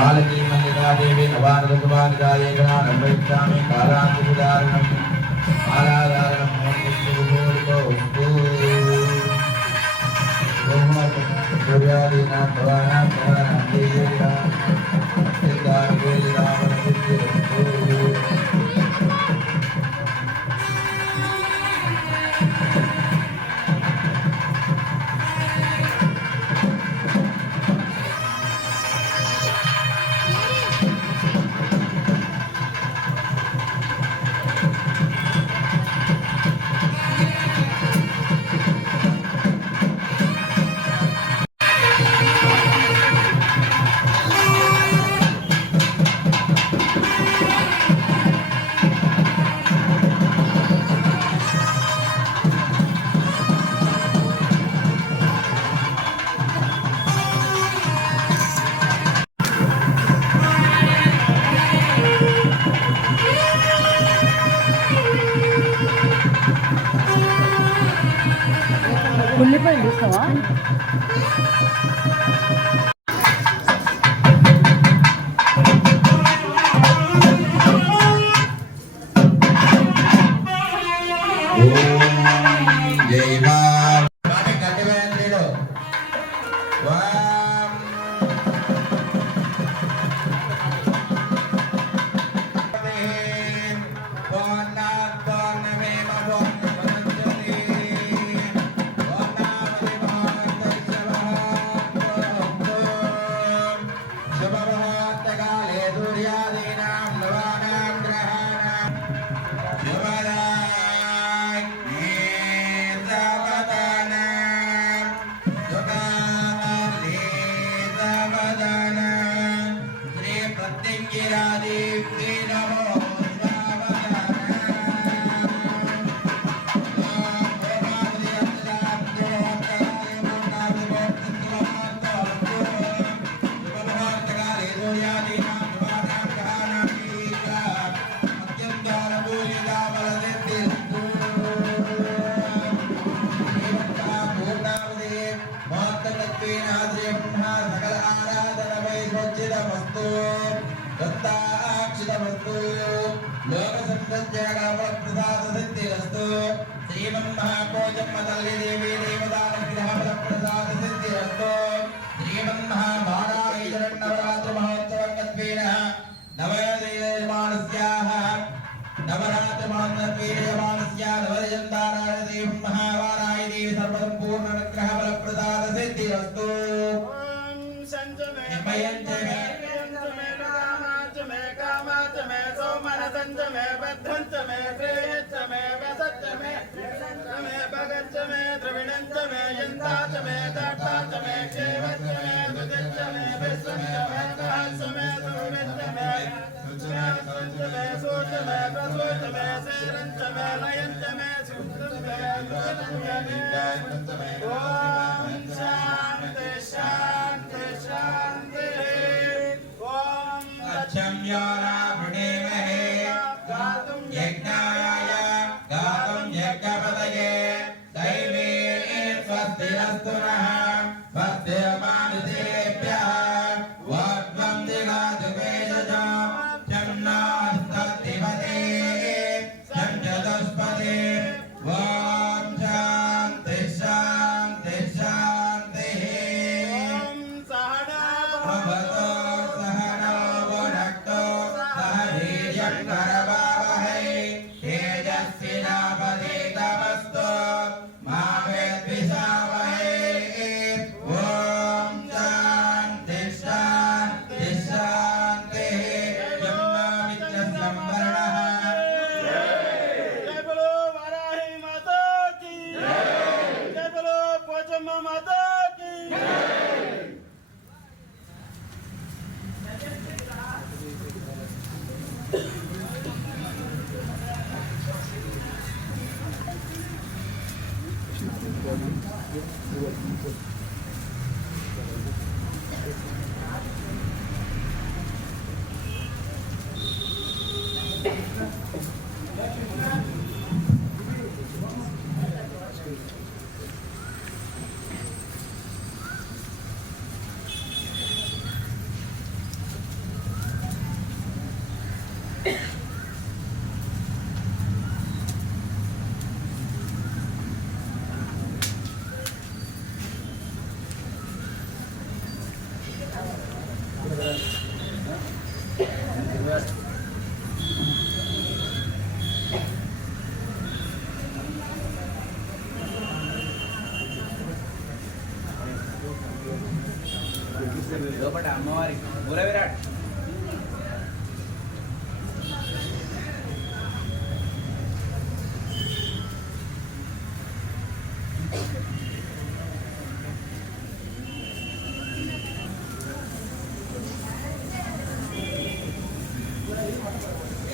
பாலகி மல்லிகாதேவி நவானதுவானிதாயே கணானம்பரித்தாமி காலாந்திதாரணம் ஆராதாரணம் ஓம் சூர்யாதீனா பவானா பவானா தேயா श्रीमन्महाकोजन्मतल्लिदेवीदेवदानप्रदानसिद्धिरस्तु श्रीमन्महाभारायजरन्नवरात्रमहोत्सवङ्गत्वेन नवयमानस्याः नवरात्रमहोत्सवमानस्या नवयन्दारायदेवं महावारायदेवी सर्वसम्पूर्णनुग्रहफलप्रदानसिद्धिरस्तु ॐ सन्तु वदन्त मे बद्धन्त मे श्रेयच्च मे व्यसच्च मे मे भगच्च मे द्रविणञ्च मे यन्ता च मे दाट्टा च मे क्षेमच्च मे दुजच्च मे विश्वञ्च मे सहंस मे सुमिच्च मे सुचनाश्च मे सूच मे प्रसूच मे शेरञ्च मे लयञ्च मे सुकृत मे दुजच्च मे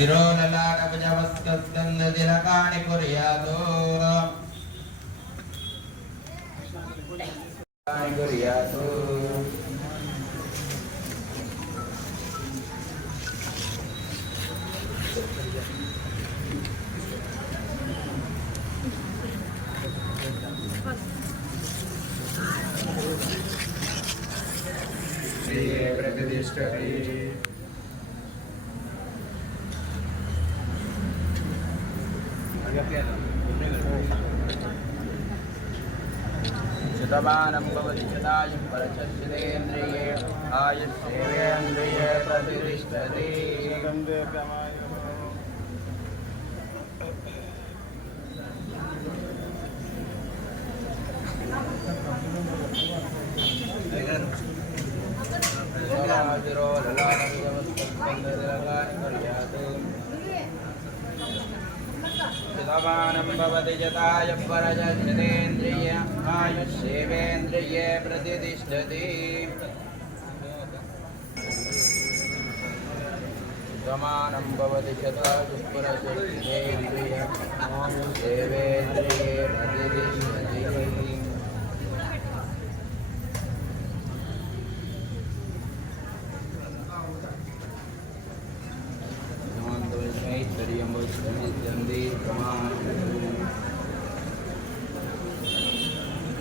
ತಿರೋಲಲಾಟಭುಜಮಸ್ಕಂದತಿಲಕಾಣಿ ಕುರ್ಯಾದೋ ಕುರ್ಯಾದೋ ಪ್ರಗದಿಷ್ಠರಿ समानं भवति सदायुः परचक्षुरेन्द्रिये आयुः सेवेन्द्रिये प्रतिष्ठते समानं भवति यदायं परजन्यतेन्द्रिय आयुष्येवेन्द्रिये प्रतिष्ठति समानं भवति यदायुः परजन्येन्द्रिय आयुष्येवेन्द्रिये प्रतिष्ठति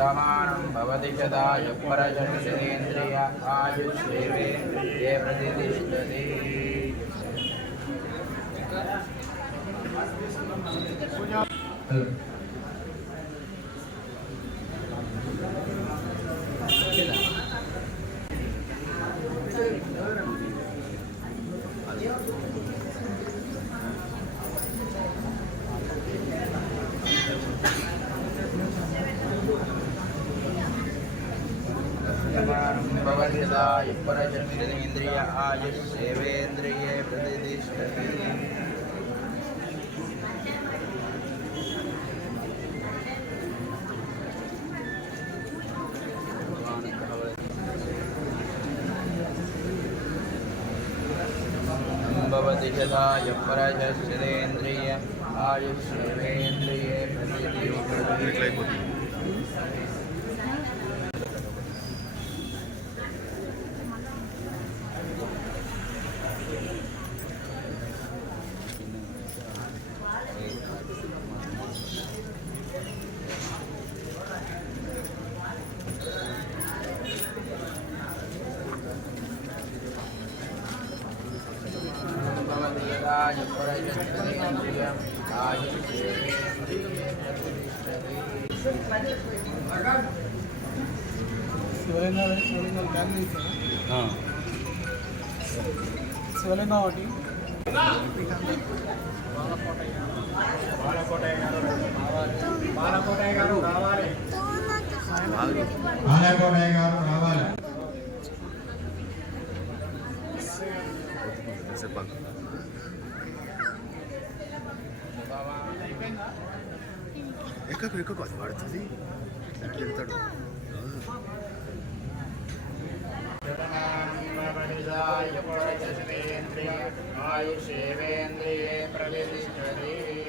यतमानं भवति सदा यपरचक्षुरेन्द्रिय आयुष्येवे ये प्रतिष्ठति Thank you. यदिन्द्रिय आयुष्येवेन्द्रिये प्रतिष्ठति भवति जलाय परजस्येन्द्रिय आयुष्येवेन्द्रिये శివలింగం ఒకటి బాలకోటయ్య గారు రావాలి బాలకోటయ్య గారు రావాలి చెప్పండి ఎక్కకు ఎక్కకు అది పడుతుంది ఎట్లా వెళ్తాడు ఆయుషేవేంద్రియే ప్రవేశించే